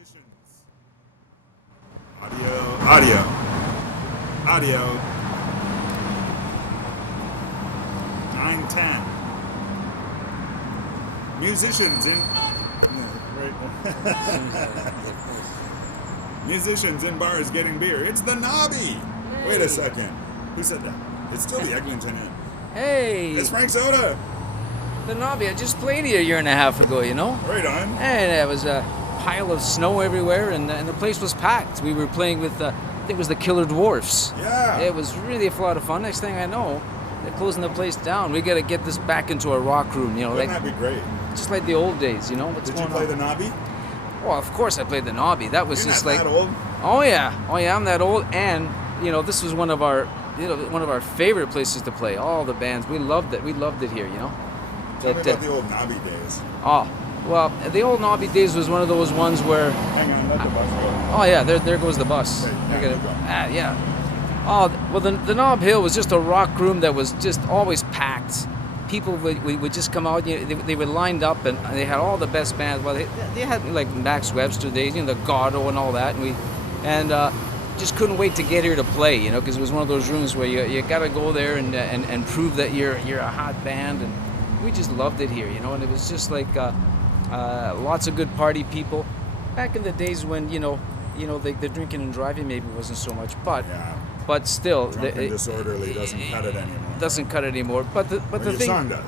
musicians. Audio. 9:10. Musicians in. Musicians in bars getting beer. It's the Knobby. Hey. Wait a second. Who said that? It's still the Eglinton Inn. Hey. It's Frank Soda. The Knobby. I just played here a year and a half ago, you know? Right on. And there was a pile of snow everywhere, and the place was packed. We were playing with, I think it was the Killer Dwarfs. Yeah. It was really a lot of fun. Next thing I know, they're closing the place down. We got to get this back into a rock room, you know? Wouldn't like, that be great? Just like the old days, you know? Did you play the Knobby? Well, of course I played the Knobby. That was You're just not like... that old? Oh yeah, I'm that old, and you know, this was one of our favorite places to play. All the bands, we loved it here, you know. Tell me about the old Knobby days. Oh, well, the old Knobby days was one of those ones where... Hang on, let the bus go. Oh yeah, there goes the bus. Right, yeah. Oh, well, the Knob Hill was just a rock room that was just always packed. People would just come out, you know, they were lined up, and they had all the best bands. Well, they had like Max Webster days, you know, the Gordo and all that, and just couldn't wait to get here to play, you know, because it was one of those rooms where you got to go there and prove that you're a hot band, and we just loved it here, you know, and it was just like lots of good party people. Back in the days when the drinking and driving maybe wasn't so much, but still, drunk and disorderly doesn't cut it anymore. Doesn't cut it anymore. But the thing, song does.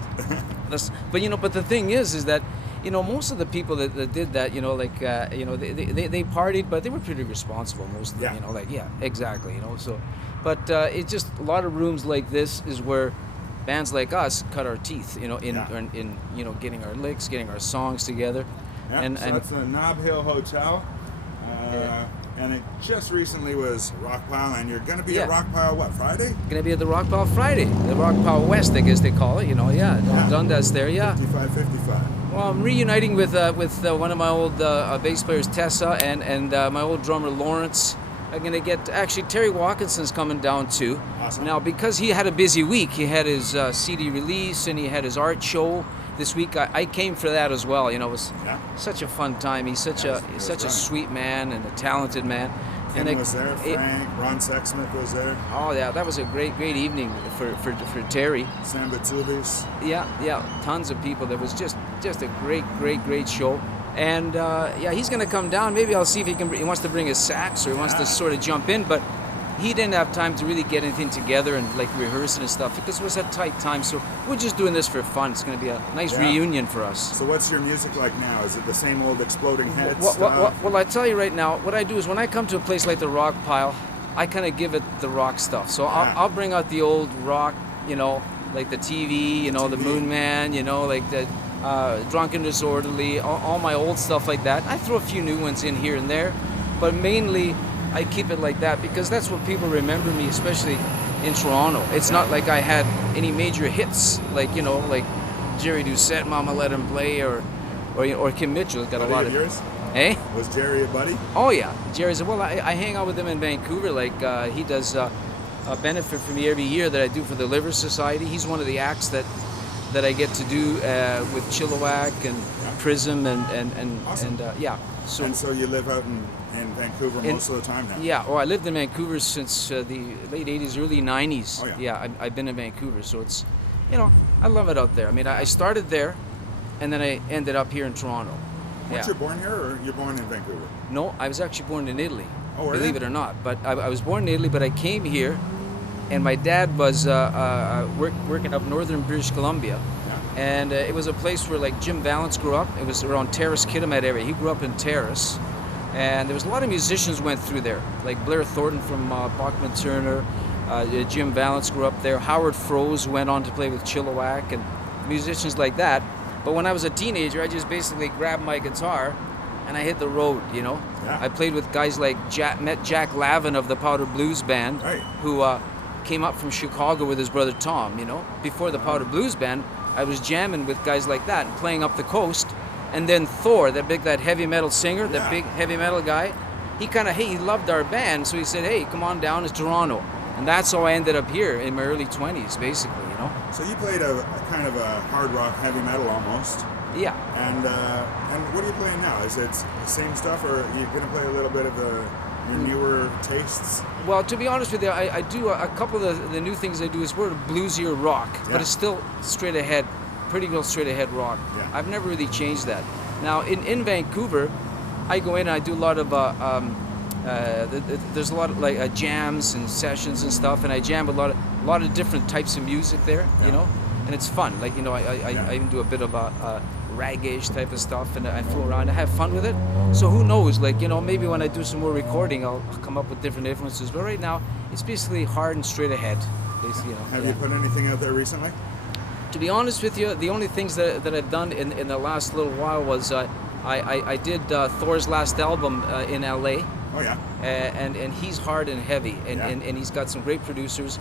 but the thing is that, you know, most of the people that did that, you know, like they partied, but they were pretty responsible, most of them, you know, like exactly, you know. So, but it's just a lot of rooms like this is where bands like us cut our teeth, you know, in you know, getting our licks, getting our songs together. Yeah, and that's the Knob Hill Hotel. And it just recently was RockpilE, and you're going to be at RockpilE, what, Friday? Going to be at the RockpilE Friday, the RockpilE West, I guess they call it, you know, Dundas there, 55. Well, I'm reuniting with one of my old bass players, Tessa, and my old drummer, Lawrence. I'm going to get, actually, Terry Watkinson's coming down too. Awesome. Now, because he had a busy week, he had his CD release, and he had his art show this week. I came for that as well. You know, it was such a fun time. He's such a sweet man and a talented man. Kim was there. Frank, Ron Sexsmith was there. Oh yeah, that was a great evening for Terry. Sam Batsulis. Yeah, tons of people. That was just a great show. And he's going to come down. Maybe I'll see if he wants to bring his sax, or he wants to sort of jump in, but he didn't have time to really get anything together and like rehearse and stuff because it was a tight time. So we're just doing this for fun. It's going to be a nice reunion for us. So what's your music like now? Is it the same old Exploding Heads Well, I tell you right now, what I do is when I come to a place like the RockpilE, I kind of give it the rock stuff. So I'll bring out the old rock, you know, like the TV, you know, the Moon Man, you know, like the Drunk and Disorderly, all my old stuff like that. I throw a few new ones in here and there, but mainly I keep it like that because that's what people remember me, especially in Toronto. It's not like I had any major hits, like, you know, like Jerry Doucette, Mama Let Him Play, or Kim Mitchell's got a lot of yours. Eh? Was Jerry a buddy? Oh yeah, Jerry's. Well, I hang out with him in Vancouver. Like he does a benefit for me every year that I do for the Liver Society. He's one of the acts that I get to do with Chilliwack and Prism and awesome. So you live out in Vancouver most of the time now? Yeah, I lived in Vancouver since the late 80s, early 90s. Oh, yeah. I've been in Vancouver, so it's, you know, I love it out there. I mean, I started there, and then I ended up here in Toronto. Weren't you born here, or you're born in Vancouver? No, I was actually born in Italy, believe it or not. But I was born in Italy, but I came here, and my dad was working up northern British Columbia. And it was a place where like Jim Vallance grew up. It was around Terrace, Kitimat area. He grew up in Terrace. And there was a lot of musicians went through there, like Blair Thornton from Bachman Turner. Jim Vallance grew up there. Howard Froese went on to play with Chilliwack and musicians like that. But when I was a teenager, I just basically grabbed my guitar and I hit the road, you know. Yeah. I played with guys like met Jack Lavin of the Powder Blues Band, who came up from Chicago with his brother Tom, you know. Before the Powder Blues Band, I was jamming with guys like that and playing up the coast. And then Thor, that heavy metal singer, that big heavy metal guy, he loved our band, so he said, hey, come on down to Toronto. And that's how I ended up here in my early 20s, basically, you know. So you played a kind of a hard rock, heavy metal almost. Yeah. And what do you playing now? Is it the same stuff, or are you going to play a little bit of your newer tastes? Well, to be honest with you, I do a couple of the new things I do is more bluesier rock, but it's still straight ahead, pretty well straight ahead rock. Yeah. I've never really changed that. Now in Vancouver, I go in and I do a lot of there's a lot of like jams and sessions and stuff, and I jam a lot of different types of music there, you know, and it's fun. Like, you know, I even do a bit of reggae type of stuff, and I fool around. I have fun with it. So who knows? Like, you know, maybe when I do some more recording, I'll come up with different influences. But right now, it's basically hard and straight ahead. Basically, you know. Have you put anything out there recently? To be honest with you, the only things that I've done in the last little while was I did Thor's last album in LA. Oh yeah. And he's hard and heavy, and he's got some great producers.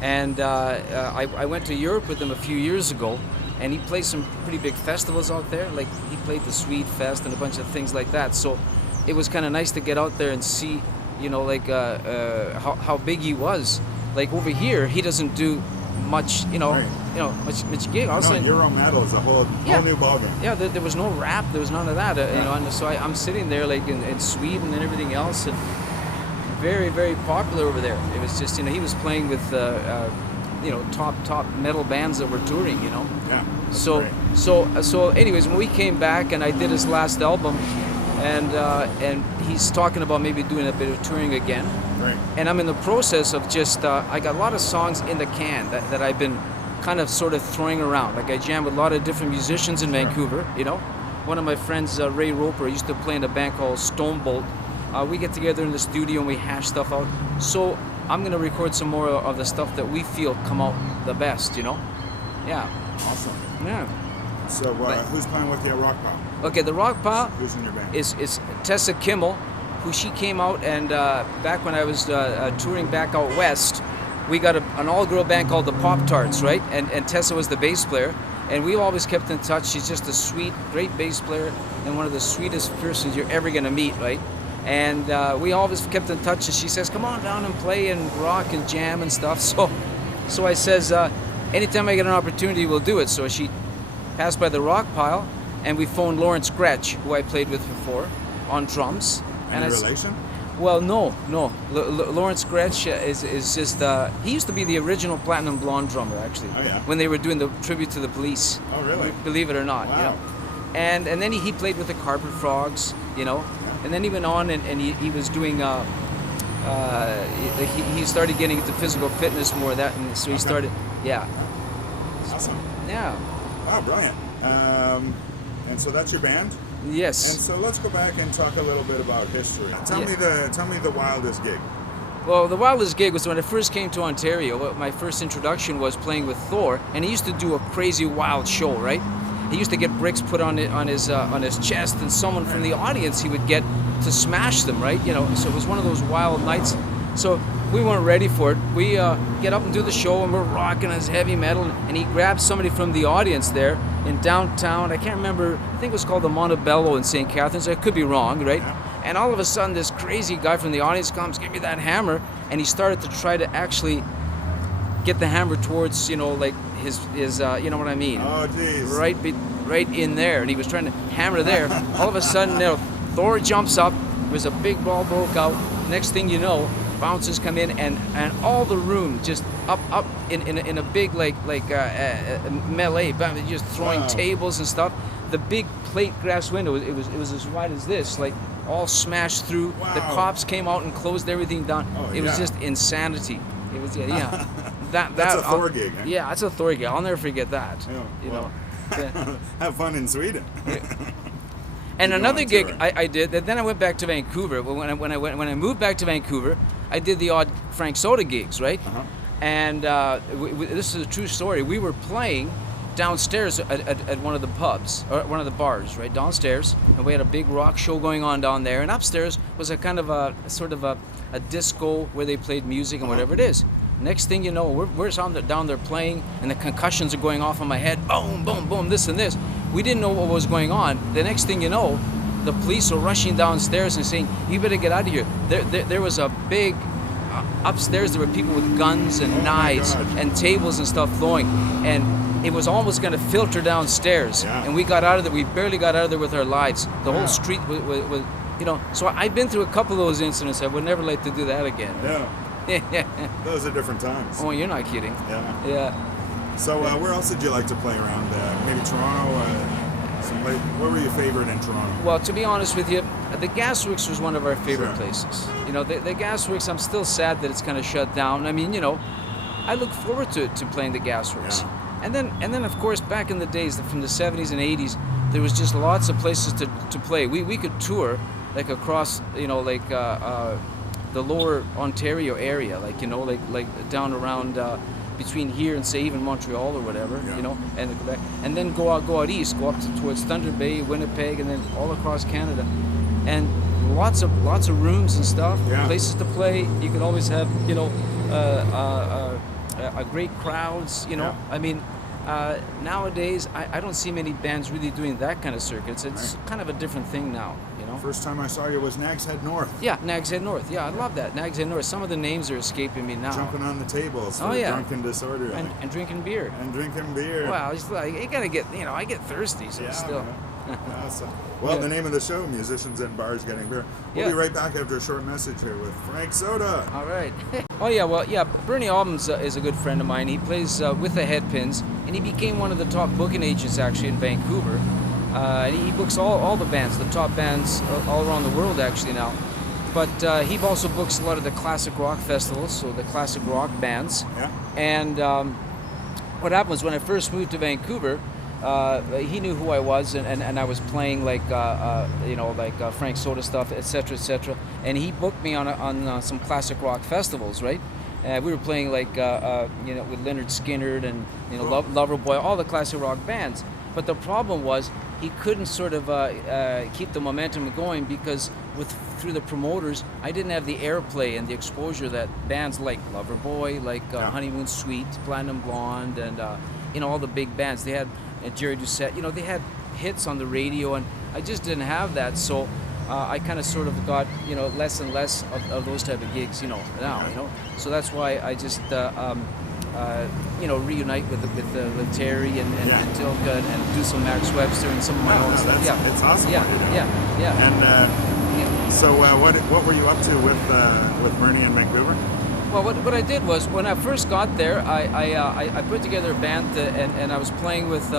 And I went to Europe with him a few years ago, and he played some pretty big festivals out there. Like, he played the Swede Fest and a bunch of things like that. So it was kind of nice to get out there and see, you know, like how big he was. Like, over here, he doesn't do much, you know, much gig. Also, Euro metal is a whole new ballgame. Yeah, there was no rap, there was none of that, you know. And so I'm sitting there like in Sweden and everything else, and very, very popular over there. It was just, you know, he was playing with you know, top metal bands that were touring, you know. Yeah. So anyways, when we came back and I did his last album, and he's talking about maybe doing a bit of touring again. Right. And I'm in the process of just I got a lot of songs in the can that I've been kind of sort of throwing around. Like, I jam with a lot of different musicians in Vancouver, you know. One of my friends, Ray Roper, used to play in a band called Stonebolt. We get together in the studio and we hash stuff out. So I'm going to record some more of the stuff that we feel come out the best, you know? Yeah. Awesome. Yeah. So who's playing with you at RockpilE? Okay, the RockpilE Who's in your band? is Tessa Kimmel, who she came out, and back when I was touring back out west, we got an all-girl band called the Pop-Tarts, right? And Tessa was the bass player, and we always kept in touch. She's just a sweet, great bass player, and one of the sweetest persons you're ever going to meet, right? And we always kept in touch, and she says, come on down and play and rock and jam and stuff. So I says, anytime I get an opportunity, we'll do it. So she passed by the RockpilE, and we phoned Lawrence Gretsch, who I played with before, on drums. Any relation? Well, no. Lawrence Gretsch is just, he used to be the original Platinum Blonde drummer, actually. Oh, yeah? When they were doing the tribute to the Police. Oh, really? Believe it or not. Wow. You know? And then he played with the Carpet Frogs, you know. And then he went on and he was doing, he started getting into physical fitness more, that, and so he started, yeah. Awesome. Yeah. Wow, brilliant. And so that's your band? Yes. And so let's go back and talk a little bit about history. Tell me the wildest gig. Well, the wildest gig was when I first came to Ontario. My first introduction was playing with Thor, and he used to do a crazy wild show, right? He used to get bricks put on his chest, and someone from the audience he would get to smash them, right? You know, so it was one of those wild nights. So we weren't ready for it. We get up and do the show, and we're rocking his heavy metal, and he grabs somebody from the audience there in downtown. I can't remember. I think it was called the Montebello in St. Catharines. I could be wrong, right? Yeah. And all of a sudden, this crazy guy from the audience comes, give me that hammer, and he started to try to actually get the hammer towards, you know, like his you know what I mean? Oh, geez. Right in there, and he was trying to hammer there. All of a sudden, you know, Thor jumps up. There's a big brawl broke out. Next thing you know, bouncers come in, and all the room just up in a big like melee, just throwing tables and stuff. The big plate glass window, it was as wide as this, like all smashed through. Wow. The cops came out and closed everything down. It was just insanity. It was yeah. That's a Thor gig. Eh? Yeah, that's a Thor gig. I'll never forget that. Yeah, you well, know. have fun in Sweden. And another gig I did. Then I went back to Vancouver. When I moved back to Vancouver, I did the odd Frank Soda gigs, right? Uh-huh. And this is a true story. We were playing downstairs at one of the pubs, or one of the bars, right downstairs, and we had a big rock show going on down there. And upstairs was a kind of a sort of a disco where they played music and whatever it is. Next thing you know, we're down there playing, and the concussions are going off on my head. Boom, boom, boom, this and this. We didn't know what was going on. The next thing you know, the police are rushing downstairs and saying, you better get out of here. There was a big, upstairs there were people with guns and knives and tables and stuff throwing. And it was almost going to filter downstairs, and we got out of there. We barely got out of there with our lives. The whole street was, you know. So I've been through a couple of those incidents. I would never like to do that again. Yeah. Those are different times. Oh, you're not kidding. Yeah. So where else did you like to play around? Maybe Toronto. What were your favorite in Toronto? Well, to be honest with you, the Gasworks was one of our favorite places. You know, the Gasworks. I'm still sad that it's kind of shut down. I mean, you know, I look forward to playing the Gasworks. Yeah. And then, of course, back in the days, from the 70s and 80s, there was just lots of places to play. We could tour, like, across, you know, like, the lower Ontario area, like, you know, like down around between here and, say, even Montreal or whatever, you know, and Quebec. And then go out east, go up towards Thunder Bay, Winnipeg, and then all across Canada. And lots of rooms and stuff, places to play. You could always have, you know, a great crowds, you know. I mean, nowadays, I don't see many bands really doing that kind of circuits. It's kind of a different thing now, you know. First time I saw you was Nags Head North. Yeah, Nags Head North. Yeah, I love that. Nags Head North. Some of the names are escaping me now. Jumping on the tables for drunken disorder. And drinking beer. Well, it's like, you gotta get, you know, I get thirsty, so still. Well, the name of the show, Musicians in Bars Getting Beer. We'll be right back after a short message here with Frank Soda. All right. Oh, yeah, well, Bernie Albans is a good friend of mine. He plays with the Headpins, and he became one of the top booking agents, actually, in Vancouver. He books all the bands, the top bands all around the world, actually, now. But he also books a lot of the classic rock festivals, so the classic rock bands. Yeah. And what happened was, when I first moved to Vancouver, he knew who I was, and I was playing like you know, like Frank Soda stuff, etc., etc. And he booked me on some classic rock festivals, right? We were playing like you know, with Leonard Skinner and, you know, Loverboy, all the classic rock bands. But the problem was, he couldn't sort of keep the momentum going, because through the promoters, I didn't have the airplay and the exposure that bands like Loverboy, like Honeymoon Suite, Platinum Blonde, and you know, all the big bands. They had Jerry Doucette, you know, they had hits on the radio, and I just didn't have that. So I kind of sort of got, you know, less and less of those type of gigs, you know, now, you know. So that's why I just you know, reunite with Terry and Tilka, and do some Max Webster and some of my own stuff. It's awesome. Yeah. And so what were you up to with Bernie in Vancouver? Well, what I did was, when I first got there, I put together a band, and I was playing with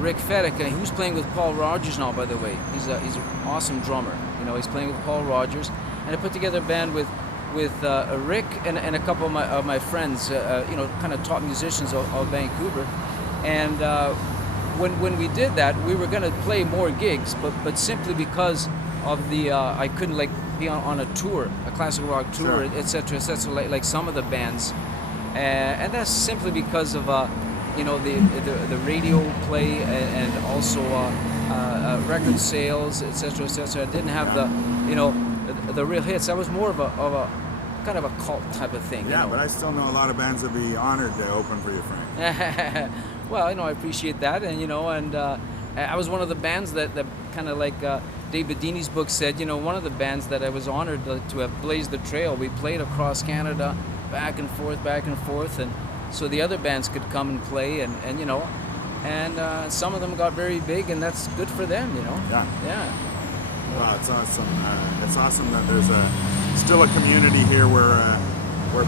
Rick Fedek, and who's playing with Paul Rogers now, by the way. He's an awesome drummer. You know, he's playing with Paul Rogers, and I put together a band with Rick and a couple of my friends, you know, kind of top musicians of Vancouver. And when we did that, we were going to play more gigs, but simply because of the I couldn't like be on a tour, a classic rock tour, etc., like some of the bands, and that's simply because of you know, the radio play, and also record sales, etc., etc. I didn't have the, you know, the real hits. I was more of a kind of a cult type of thing. Yeah, you know? But I still know a lot of bands would be honored to open for you, Frank. Well, you know, I appreciate that, and you know, and I was one of the bands that kind of like Dave Bedini's book said, you know, one of the bands that I was honored to have blazed the trail. We played across Canada, back and forth, and so the other bands could come and play, and you know, and some of them got very big, and that's good for them, you know. Yeah. Wow, it's awesome. It's awesome that there's still a community here where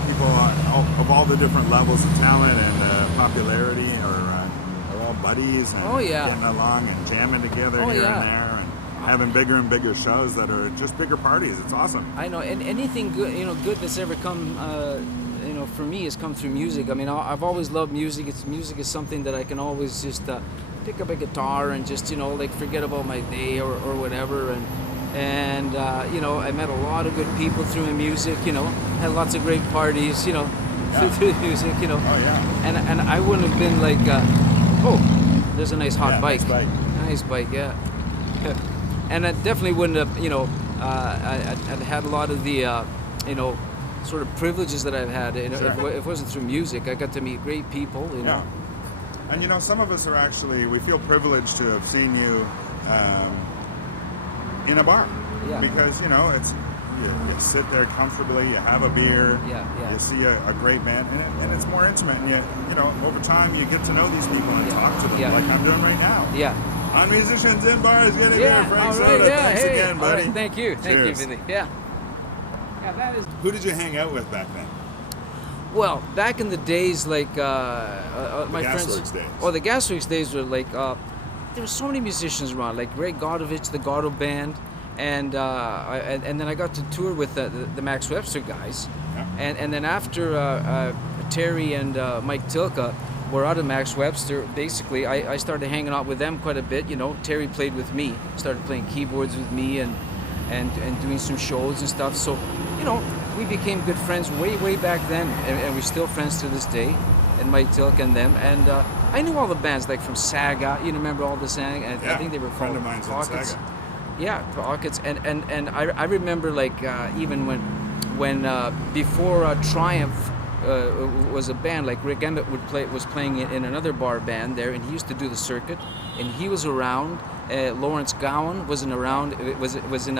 people of all the different levels of talent and popularity are all buddies and getting along and jamming together here and there, and having bigger and bigger shows that are just bigger parties. It's awesome. I know, and anything good, you know, good that's ever come, you know, for me has come through music. I mean, I've always loved music. Music is something that I can always just pick up a guitar and just, you know, like forget about my day or whatever, and you know, I met a lot of good people through music, you know, had lots of great parties, you know, through music, you know. And I wouldn't have been like, oh, there's a nice hot bike. Nice bike, yeah. And I definitely wouldn't have, you know, I'd had a lot of the, you know, sort of privileges that I've had. You know, if it wasn't through music, I got to meet great people, you know. And you know, some of us are actually, we feel privileged to have seen you in a bar, because you know, you sit there comfortably, you have a beer, Yeah, yeah. you see a great band, and it's more intimate. And you know, over time you get to know these people and talk to them, Yeah. like I'm doing right now. Yeah. On Musicians in Bars, get it Yeah. there, Frank All Soda. right. Yeah. Thanks Hey. again, All buddy. right, thank you. Thank Cheers. you, Billy. Yeah. Yeah. That is. Who did you hang out with back then? Well, back in the days, like my friends. Gasworks days. Oh, the Gasworks days were like there were so many musicians around, like Ray Godovich, the Gotto Band, and then I got to tour with the Max Webster guys, Yeah. and then after Terry and Mike Tilka were out of Max Webster, basically I started hanging out with them quite a bit. You know, Terry played with me, started playing keyboards with me, and doing some shows and stuff. So, you know, we became good friends way back then, and we're still friends to this day. And Mike Tilk and them, and I knew all the bands, like from Saga. You remember all the Saga? And Yeah, I think they were a friend called of mine's in Pockets. Saga. Yeah, Pockets, and I remember like even when before Triumph was a band, like Rick Emmett was playing in another bar band there, and he used to do the circuit, and he was around. Lawrence Gowan wasn't around. Was in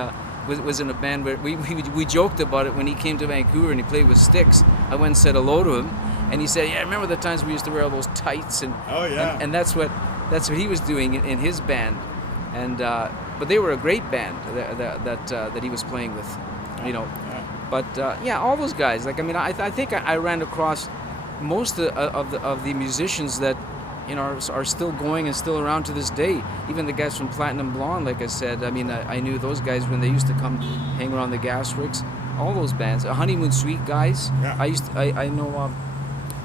a band where we joked about it when he came to Vancouver and he played with Styx. I went and said hello to him, and he said, "Yeah, remember the times we used to wear all those tights?" And Oh, yeah. and that's what he was doing in his band, and but they were a great band that he was playing with, you know. Yeah. But yeah, all those guys. Like I mean, I think I ran across most of the musicians that, you know, are still going and still around to this day. Even the guys from Platinum Blonde, like I said. I mean, I knew those guys when they used to come hang around the Gasworks. All those bands, Honeymoon Suite guys. Yeah. I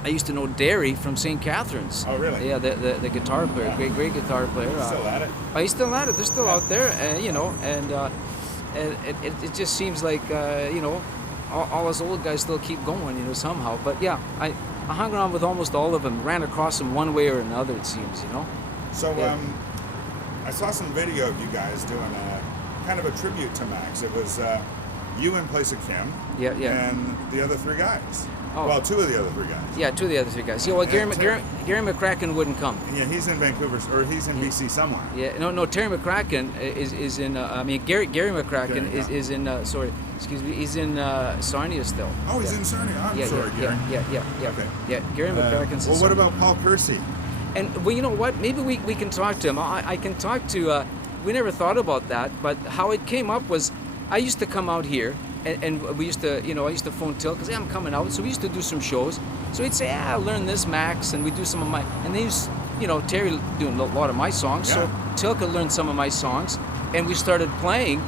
used to know Derry from St. Catharines. Oh, really? Yeah, the guitar player, Yeah. great guitar player. Still at it. He's still at it. They're still out there, you know, and it just seems like you know, all us old guys still keep going, you know, somehow. But yeah, I hung around with almost all of them, ran across them one way or another, it seems, you know. So Yeah. I saw some video of you guys doing kind of a tribute to Max. It was you in place of Kim. Yeah, yeah. And the other three guys. Oh. Well, two of the other three guys. Yeah, two of the other three guys. Yeah, well, Yeah, Gary McCracken wouldn't come. Yeah, he's in Vancouver, or he's in BC somewhere. Yeah, no, Terry McCracken is in. I mean, Gary McCracken Gary, is in. Sorry, excuse me. He's in Sarnia still. Oh, he's yeah. in Sarnia. I'm Yeah, sorry, Gary. yeah. Okay. Yeah, Gary McCracken's in Well, what Sarnia. about Paul Kersey? And well, you know what? Maybe we can talk to him. I can talk to. We never thought about that, but how it came up was, I used to come out here, and we used to, you know, I used to phone Till because hey, I'm coming out. So we used to do some shows. So he'd say, "Yeah, I'll learn this, Max," and we do some of my. And then you know, Terry doing a lot of my songs. Yeah. So Till could learn some of my songs, and we started playing.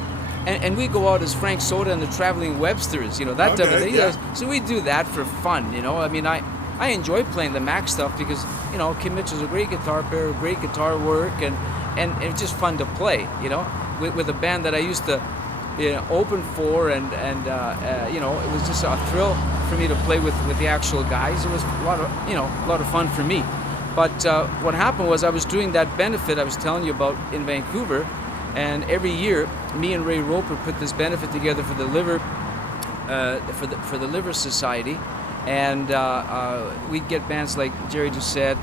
And we go out as Frank Soda and the Traveling Websters, you know, that type of Okay, thing. yeah. So we do that for fun, you know. I mean, I enjoy playing the Max stuff because, you know, Kim Mitchell's a great guitar player, great guitar work, and it's just fun to play, you know, with a band that I used to, you know, open for, and you know, it was just a thrill for me to play with the actual guys. It was a lot of fun for me. But what happened was I was doing that benefit I was telling you about in Vancouver, and every year me and Ray Roper put this benefit together for the liver for the Liver Society, and we'd get bands like Jerry Doucette,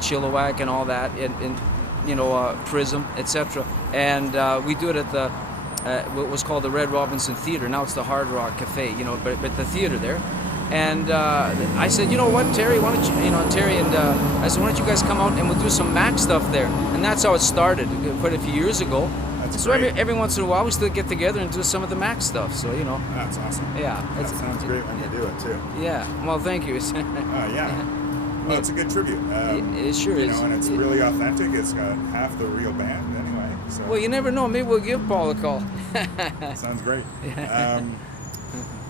Chilliwack, and all that, and you know, Prism, etc. And we do it at the what was called the Red Robinson Theater. Now it's the Hard Rock Cafe, you know, but the theater there. And I said, you know what, Terry, why don't you, Terry and I said, why don't you guys come out and we'll do some Max stuff there? And that's how it started quite a few years ago. That's So great. every once in a while we still get together and do some of the Max stuff. So, you know, That's awesome. yeah. That sounds great when you do it too. Yeah, well, thank you. Yeah. Well, it's a good tribute. It sure you is. know, and it's really authentic. It's got half the real band anyway. So Well, you never know. Maybe we'll give Paul a call. sounds great.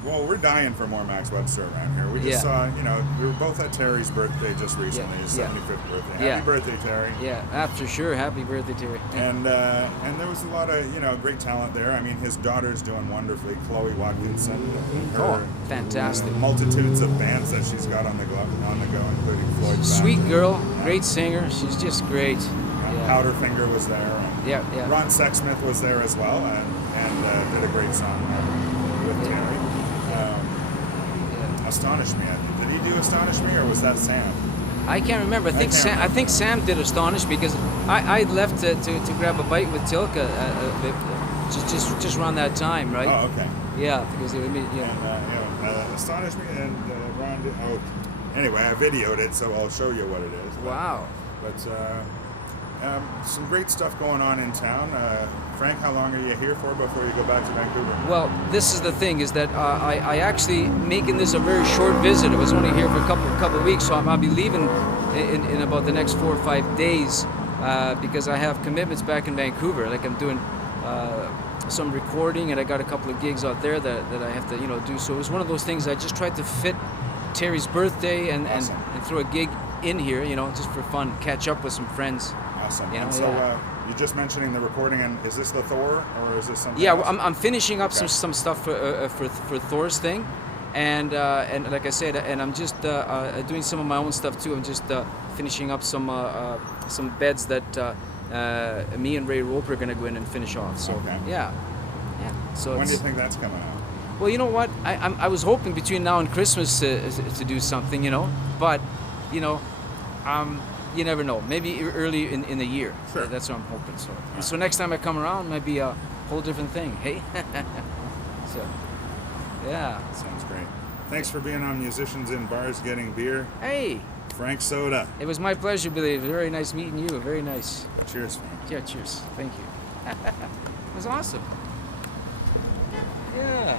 Well, we're dying for more Max Webster around here. We just Yeah. saw, you know, we were both at Terry's birthday just recently, his yeah. 75th birthday. Yeah. Happy birthday, Terry. Yeah, after sure. Happy birthday, Terry. And there was a lot of, you know, great talent there. I mean, his daughter's doing wonderfully, Chloe Watkinson. Her Oh, fantastic. multitudes of bands that she's got on the go, including Floyd. Sweet Factory. girl, great singer. She's just great. Yeah. Powderfinger was there. And Yeah, yeah. Ron Sexsmith was there as well, and did a great song with Terry. Astonish Me. Did he do Astonish Me, or was that Sam? I can't remember. I think can't remember. Sam did Astonish because I left to grab a bite with Tilka just around that time, right? Oh, okay. Yeah, because it would be, And Astonish Me and Ron. Anyway, I videoed it, so I'll show you what it is. Wow. But some great stuff going on in town. Frank, how long are you here for before you go back to Vancouver? Well, this is the thing, is that I actually making this a very short visit. I was only here for a couple of weeks, so I'll be leaving in about the next 4 or 5 days because I have commitments back in Vancouver. Like I'm doing some recording, and I got a couple of gigs out there that I have to do. So it was one of those things I just tried to fit Terry's birthday and throw a gig in here, just for fun, catch up with some friends. Awesome. You're just mentioning the recording, and is this the Thor, or is this something Yeah, else? I'm finishing up some stuff for Thor's thing, and like I said, and I'm just doing some of my own stuff too. I'm just finishing up some beds that me and Ray Roper are gonna go in and finish off. So okay. yeah. So when do you think that's coming out? Well, you know what? I was hoping between now and Christmas to do something, but you never know. Maybe early in the year. Sure. That's what I'm hoping. So next time I come around, might be a whole different thing. Hey. So yeah. Sounds great. Thanks for being on Musicians in Bars Getting Beer. Hey. Frank Soda. It was my pleasure, Billy. Very nice meeting you. Very nice. Cheers, Frank. Yeah. Cheers. Thank you. It was awesome. Yeah.